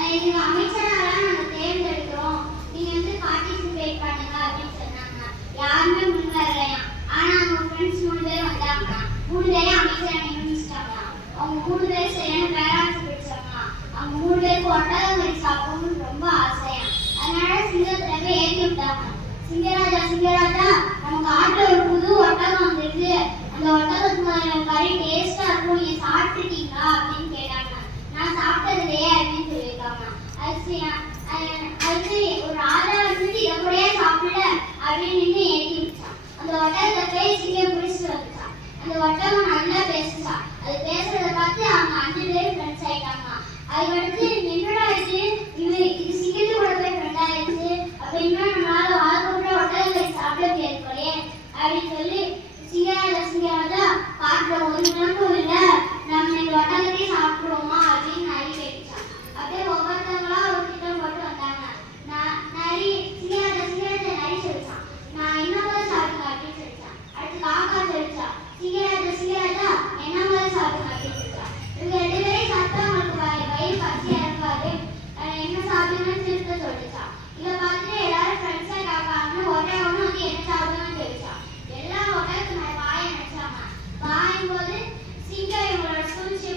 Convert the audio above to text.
எங்க அமைச்சரெல்லாம் நாங்க தேர்ந்தெடுக்கிறோம், நீங்க வந்து பார்ட்டிசிபேட் பண்ணுங்க அப்படின்னு சொன்னாங்க. யாருமே முன் வரலையா. ஆனா அவங்க ஃப்ரெண்ட்ஸ் 3 பேர் வந்தாங்க. 3 பேரையும் அமைச்சரை நியமிச்சிட்டாங்க. அவங்க 3 பேர் சரியான பேராசை பிடிச்சாங்க. அவங்க 3 பேருக்கு ஒட்டகங்கறி சாப்பிடணும்னு ரொம்ப ஆசையா. அதனால சிங்கத்தை போய் ஏற்றி விட்டாங்க. சிங்கராஜா சிங்கராஜா, நம்ம காட்டுல ஒரு புது ஒட்டகம் வந்துருக்கு, அந்த ஒட்டகத்துக்கு கறி டேஸ்டா இருக்கும், நீங்க சாப்பிட்டுட்டீங்களா அப்படின்னு கேட்டாங்க. நான் சாப்பிட்டது இல்லையே அப்படின்னு சொல்லியிருக்காங்க. அதுக்கு ஒரு ராஜா வந்துட்டு இதை கூடயே சாப்பிடல அப்படின்னு ஏற்றி விட்டான். அந்த ஒட்டகத்தை போய் சிங்கம் பிடிச்சிட்டு வந்துச்சான். அந்த ஒட்டகம் நல்லா பேசுச்சா. அது பேசுறத பார்த்து அவங்க 5 பேரும் ஃப்ரெண்ட்ஸ் ஆயிட்டாங்க. அதுக்கடுத்து என்னடா இது சிங்கத்து கூட போய் ஃப்ரெண்ட் ஆயிடுச்சு, அப்ப இன்னும் நம்மளால வாழ்க்கை ஒட்டகங்களை சாப்பிட முடியாது போலே அப்படின்னு சொல்லி சிங்கராஜா சிங்கராஜா காட்டுல ஒரு நிலமும் இல்லை, நம்ம இந்த ஒட்டகத்தையே சாப்பிடுவோமா அப்படின்னு நரி கேட்டுச்சான். அப்படியே ஒவ்வொருத்தவங்களா ஒரு திட்டம் போட்டு வந்தாங்க. நரி சிங்கராஜா சிங்கராஜா நரி சொல்லிச்சான், நான் என்ன முதல் சாப்பிடுங்க அப்படின்னு சொல்லிச்சான். அடுத்து காக்கா சொல்லிச்சான், சிங்கராஜா சிங்கராஜா என்ன முதல் சாப்பிடுங்க அப்படின்னு சொல்லிச்சான். இவங்க 2 பேரையும் சாப்பிட்டா அவங்களுக்கு வயிறு பசியா இருக்காது, என்ன சாப்பிடுங்கன்னு சிறுத்தை சொல்லிச்சான். இதை பார்த்துட்டு எல்லாரும் ஃப்ரெண்ட்ஸா கேட்காங்கன்னு ஒட்டகம் வந்து என்ன சாப்பிடுங்கன்னு சொல்லிச்சான். எல்லா ஒட்டகத்துக்கு மேல வாயை நினைச்சாங்க. வாயும் போது சிங்கம் இவங்களோட சூழ்ச்சியை